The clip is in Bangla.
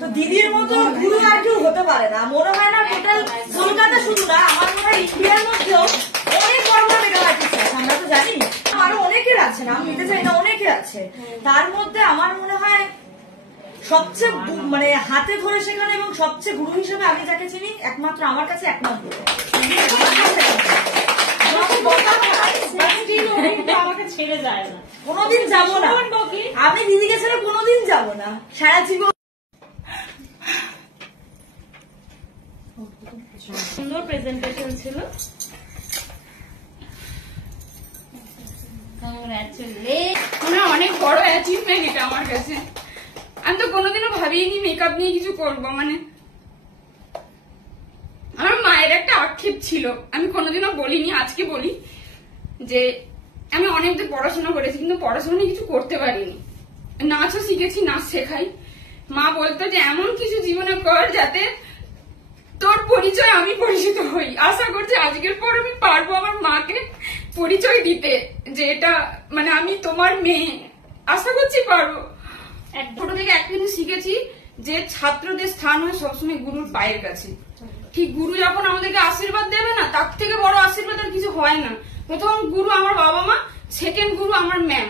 তো দিদির মতো গুরু আর কেউ হতে পারে না, মনে হয় না টোটাল কলকাতা শুধু না, আমার মনে হয় ইন্ডিয়ার মধ্যেও অনেক বড় বড় মেকআপ আর্টিস্ট আছে, আমরা তো জানি আরো অনেকের আছে, না আমি নিতে চাই না, অনেকের আছে। তার মধ্যে আমার মনে হয় সবচেয়ে মানে হাতে ধরে শেখানো এবং সবচেয়ে গুরু হিসেবে আমি যাকে চিনি একমাত্র আমার কাছে এক নম্বর। আমাকে ছেড়ে যায় না, কোনোদিন যাবো না আমি দিদিকে ছেড়ে, কোনোদিন যাবো না সারা জীবন। সুন্দর প্রেজেন্টেশন ছিল, মানে অনেক বড় অ্যাচিভমেন্ট এটা আমার কাছে। আমি তো কোনোদিনও ভাবিনি মেকআপ নিয়ে কিছু করবো। মানে আমার মায়ের একটা আক্ষেপ ছিল, আমি কোনোদিনও বলিনি, আজকে বলি যে আমি অনেক দূর পড়াশোনা করেছি কিন্তু পড়াশোনা নিয়ে কিছু করতে পারিনি। নাচও শিখেছি, নাচ শেখাই। মা বলতো যে এমন কিছু জীবনে কর যাতে তোর পরিচয় আমি পরিচিত হই। আশা করছি আজকের পর আমি পারবো আমার মাকে পরিচয় দিতে যে এটা মানে আমি তোমার মেয়ে। আশা করছি পারবো। ছোট থেকে একটা জিনিস শিখেছি যে ছাত্রদের স্থান হয় সবসময় গুরুর পায়ের কাছে। ঠিক গুরু যখন আমাদেরকে আশীর্বাদ দেবে না, তার থেকে বড় আশীর্বাদ আর কিছু হয় না। প্রথম গুরু আমার বাবা মা, সেকেন্ড গুরু আমার ম্যাম।